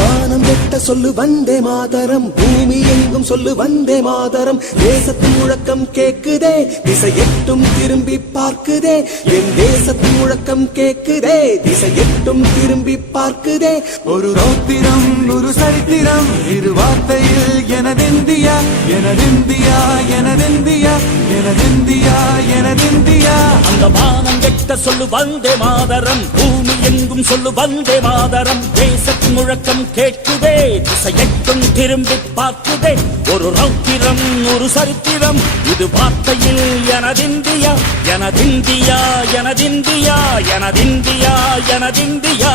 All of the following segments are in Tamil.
வானம் வெட்ட சொல்லு வந்தே மாதரம், பூமி எங்கும் சொல்லு வந்தே மாதரம். தேசத்தின் முழக்கம் கேக்குதே, திசை எட்டும் திரும்பி பார்க்குதே. என் தேசத்தின் முழக்கம் கேக்குதே, திசை எட்டும் திரும்பி பார்க்குதே. ஒரு ரௌத்திரம் ஒரு சரித்திரம், இரு வார்த்தையில் எனதிந்தியா எனதிந்தியா எனதிந்தியா எனதிந்தியா எனதிந்தியா. அந்த வானம் வெட்ட சொல்லு வந்தே மாதரம், பூமி எங்கும் சொல்லு வந்தே மாதரம். தேசத்தின் முழக்கம் கேட்குதே, திசை எட்டும் திரும்பி பார்க்குதே. ஒரு ரௌத்திரம் ஒரு சரித்திரம், இது வார்த்தையில் எனதிந்தியா எனதிந்தியா எனதிந்தியா எனதிந்தியா எனதிந்தியா.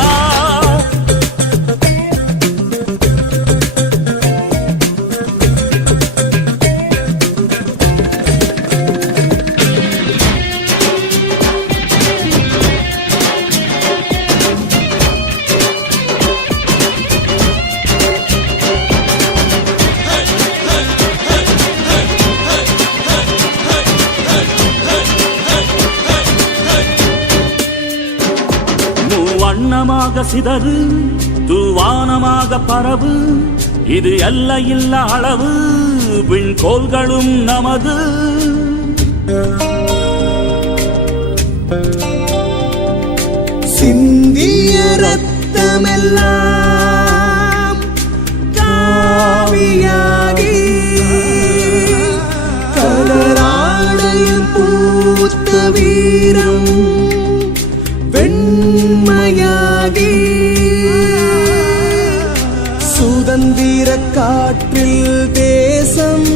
வண்ணமாக சிதறு தூவானமாக பரவு, இது எல்லையில்லா அளவு, விண்கோள்களும் நமது. சிந்திய ரத்தமெல்லாம் காவியாகி, கலராடையில் பூத்த வீரம் வெண்மையாகி, சுதந்திர காற்றில் தேசம்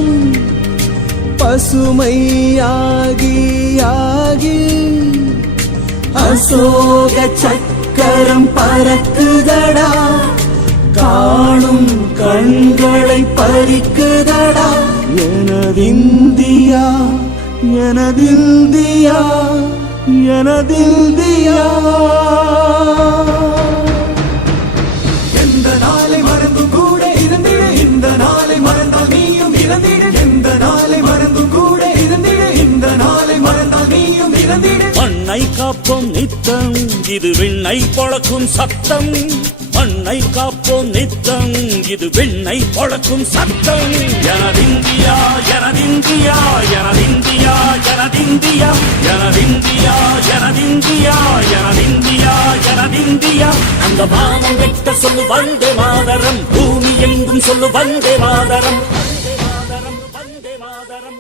பசுமையாகி ஆகி, அசோக சக்கரம் பறக்குதடா, காணும் கண்களை பறிக்குதடா. எனதிந்தியா எனதிந்தியா எனதிந்தியா. எந்த நாளை மறந்தும் கூட இருந்திட, இந்த நாளை மறந்தால் நீயும் இறந்திட. எந்த நாளை மறந்தும் கூட இருந்திட, இந்த நாளை மறந்தால் நீயும் இறந்திட. மண்ணை காப்போம் நித்தம், இது விண்ணை பொழக்கும் சத்தம். மண்ணை காப்போம் நித்தம், இது விண்ணை பொழக்கும் சத்தம். எனதிந்தியா எனதிந்தியா எனதிந்தியா எனதிந்தியா எனதிந்தியா எனதிந்தியா எனதிந்தியா எனதிந்தியா. அந்த வானம் வெட்ட சொல்லு வந்தே மாதரம், பூமி எங்கும் சொல்லு வந்தே மாதரம். வந்தே மாதரம் வந்தே மாதரம்.